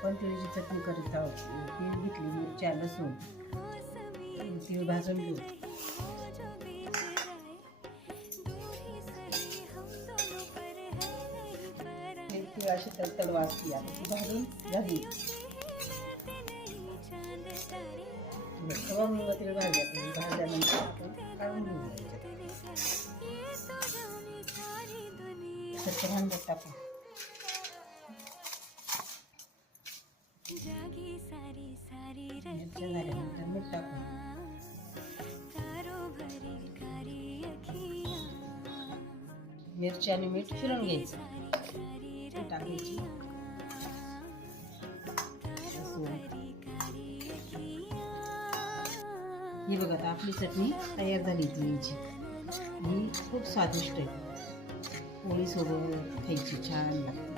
आपण तिळीची चटणी करीत आहोत. तीळ घेतली, मिरच्या, लसूण, तीळ भाजून घेऊ. तीळ अशी तडतड वाजती आहे, ती भाजून झाली. तेव्हा मग तीळ भाजल्यानंतर आपण काढून घेऊ. भांड्यात टाकू. मिरच्या झाल्यानंतर मीठ टाकू. मिरची आणि मीठ फिरून घ्यायचं. टाकायची ही बघा, आता आपली चटणी तयार झाली तिळीची. ही खूप स्वादिष्ट आहे, पोळी सोबत खायची छान लागते.